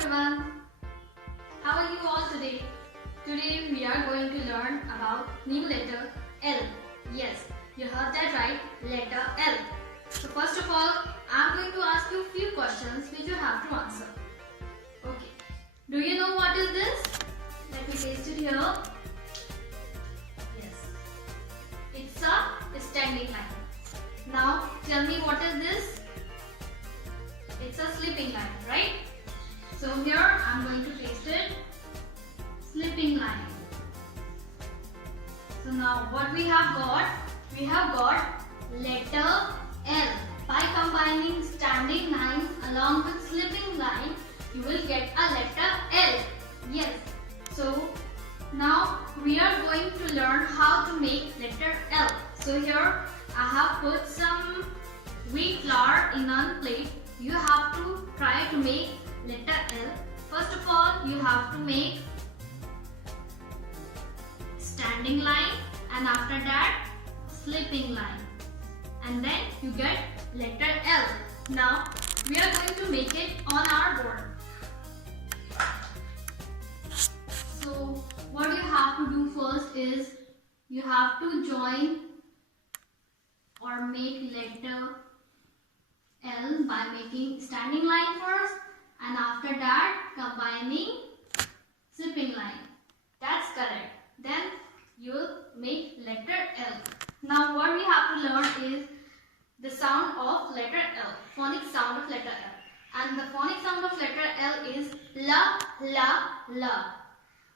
everyone, how are you all today? Today we are going to learn about new letter L. Yes, you heard that right, letter L. So first of all, I am going to ask you a few questions which you have to answer. Okay, do you know what is this? Let me paste it here. Yes, it's a standing line. Now tell me what is this? It's a slipping line, right? So here I am going to paste it, slipping line. So now what we have got? We have got letter L. By combining standing line along with slipping line, you will get a letter L. Yes. So now we are going to learn how to make letter L. So here I have put some wheat flour in one plate. You have to try to make letter L. First of all, you have to make standing line and after that slipping line, and then you get letter L. Now we are going to make it on our board. So what you have to do first is you have to join or make letter L by making standing line first and after that combining slipping line. That's correct. Then you will make letter L. Now what we have to learn is the sound of letter L, phonic sound of letter L. And the phonic sound of letter L is la, la, la.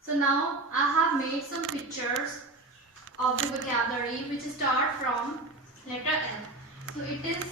So now I have made some pictures of the vocabulary which start from letter L. So it is